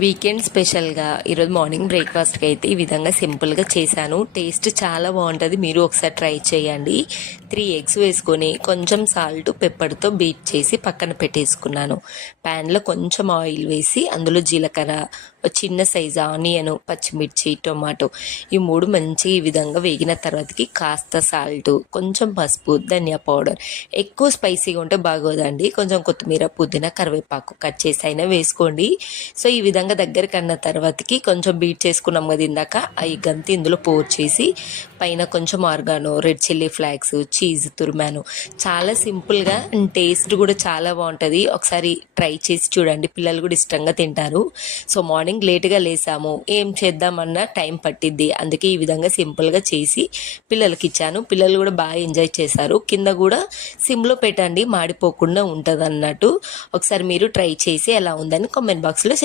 Weekend స్పెషల్గా ఈరోజు morning బ్రేక్ఫాస్ట్కి అయితే ఈ విధంగా సింపుల్గా చేశాను. టేస్ట్ చాలా బాగుంటుంది, మీరు ఒకసారి ట్రై చేయండి. 3 ఎగ్స్ వేసుకొని కొంచెం సాల్ట్ పెప్పర్తో బీట్ చేసి పక్కన పెట్టేసుకున్నాను. ప్యాన్లో కొంచెం ఆయిల్ వేసి అందులో జీలకర్ర, చిన్న సైజు ఆనియన్, పచ్చిమిర్చి, టొమాటో ఈ 3 మంచిగా ఈ విధంగా వేగిన తర్వాతకి కాస్త సాల్ట్, కొంచెం పసుపు, ధనియా పౌడర్. ఎక్కువ స్పైసీగా ఉంటే బాగోదండి, కొంచెం కొత్తిమీర, పుదీనా, కరివేపాకు కట్ చేసి అయినా వేసుకోండి. సో ఈ విధంగా దగ్గరికి అన్న తర్వాతకి కొంచెం బీట్ చేసుకున్నాం కదా ఇందాక, ఈ గంతి ఇందులో పోర్ చేసి పైన కొంచెం oregano, red chilli flakes, cheese తురిమాను. చాలా సింపుల్గా అండ్ టేస్ట్ కూడా చాలా బాగుంటుంది. ఒకసారి ట్రై చేసి చూడండి, పిల్లలు కూడా ఇష్టంగా తింటారు. సో మార్నింగ్ లేట్గా లేసాము, ఏం చేద్దామన్నా టైం పట్టిద్ది, అందుకే ఈ విధంగా సింపుల్గా చేసి పిల్లలకి ఇచ్చాను. పిల్లలు కూడా బాగా ఎంజాయ్ చేశారు. కింద కూడా సిమ్లో పెట్టండి, మాడిపోకుండా ఉంటుంది అన్నట్టు. ఒకసారి మీరు ట్రై చేసి ఎలా ఉందని కామెంట్ బాక్స్లో